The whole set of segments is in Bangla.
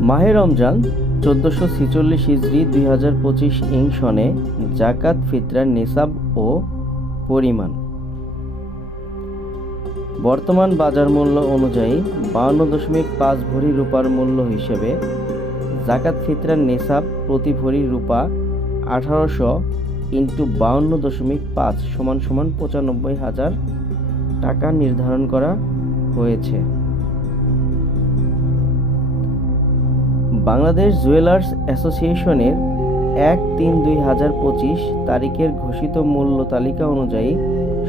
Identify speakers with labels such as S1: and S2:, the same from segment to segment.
S1: মাহে রমজান, চোদ্দোশো ছিচল্লিশ হিজড়ি দুই হাজার পঁচিশ ইং সনে জাকাত, ফিতরার নিসাব ও পরিমাণ। বর্তমান বাজার মূল্য অনুযায়ী বাউন্ন দশমিক পাঁচ ভরি রূপার মূল্য হিসেবে জাকাত, ফিতরার নেসাব প্রতি ভরি রূপা আঠারোশো ইন্টু বাউন্ন দশমিক পাঁচ সমান সমান পঁচানব্বই হাজার টাকা নির্ধারণ করা হয়েছে। বাংলাদেশ জুয়েলার্স অ্যাসোসিয়েশনের এক তিন দুই হাজার পঁচিশ তারিখের ঘোষিত মূল্য তালিকা অনুযায়ী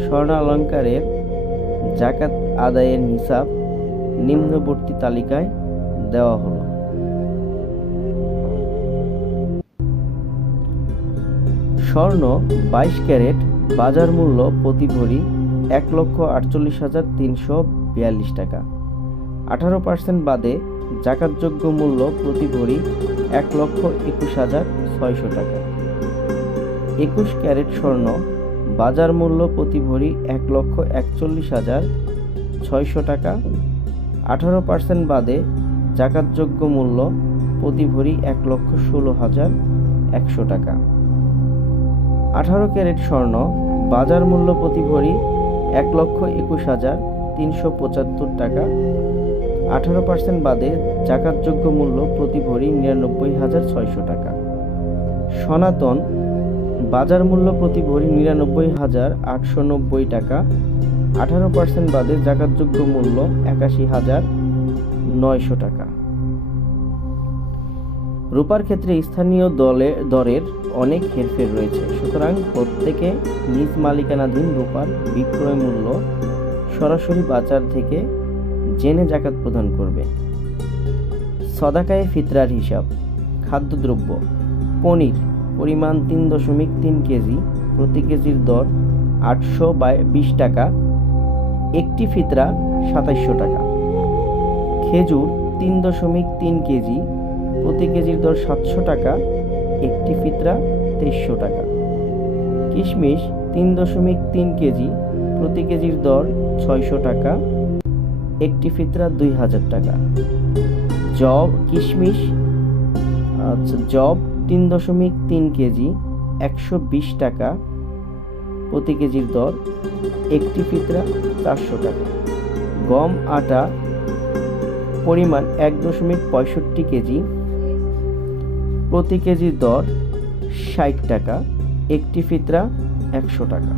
S1: স্বর্ণালঙ্কারের জাকাত আদায়ের হিসাব নিম্নবর্তী তালিকায় দেওয়া হলো। স্বর্ণ বাইশ ক্যারেট, বাজার মূল্য প্রতি ভরি এক লক্ষ আটচল্লিশ হাজার তিনশো বিয়াল্লিশ টাকা। আঠারো পার্সেন্ট বাদে জাকাতযোগ্য মূল্য প্রতি ভরি এক লক্ষ একুশ হাজার ছয়শো টাকা। একুশ ক্যারেট স্বর্ণ বাজার মূল্য প্রতি ভরি এক লক্ষ একচল্লিশ হাজার ছয়শো টাকা। আঠারো পার্সেন্ট বাদে জাকাতযোগ্য মূল্য প্রতি ভরি এক লক্ষ ষোলো হাজার একশো টাকা। আঠারো ক্যারেট স্বর্ণ বাজার মূল্য প্রতি ভরি এক লক্ষ একুশ হাজার তিনশো পঁচাত্তর টাকা। আঠারো পার্সেন্ট বাদে জাকাতযোগ্য মূল্য প্রতি ভরি নিরানব্বই হাজার ছয়শো টাকা। সনাতন, বাজার মূল্য প্রতি ভরি নিরানব্বই হাজার আটশো নব্বই টাকা। আঠারো পার্সেন্ট বাদে জাকাতযোগ্য মূল্য একাশি হাজার নয়শো টাকা। রূপার ক্ষেত্রে স্থানীয় দলে, দরের অনেক হেরফের রয়েছে। সুতরাং প্রত্যেকে নিজ মালিকানাধীন রূপার বিক্রয় মূল্য সরাসরি বাজার থেকে জেনে জাকাত প্রদান করবে। সদাকায়ে ফিতরার হিসাব, খাদ্যদ্রব্য, পনির, পরিমাণ তিন দশমিক তিন কেজি, প্রতি কেজির দর আটশো বিশ টাকা। একটি ফিতরা সাতাইশশো টাকা। খেজুর তিন দশমিক তিন কেজি, প্রতি কেজির দর সাতশো টাকা। একটি ফিতরা তেইশশো টাকা। কিশমিশ তিন দশমিক তিন কেজি, প্রতি কেজির দর ছয়শো টাকা। একটি ফিতরা দুই হাজার টাকা। জব, কিশমিশ আচ্ছা জব তিন দশমিক তিন কেজি, একশো বিশ টাকা প্রতি কেজির দর, একটি ফিতরা চারশো টাকা। গম, আটা, পরিমাণ এক দশমিক পঁয়ষট্টি কেজি, প্রতি কেজির দর ষাট টাকা, একটি ফিতরা একশো টাকা।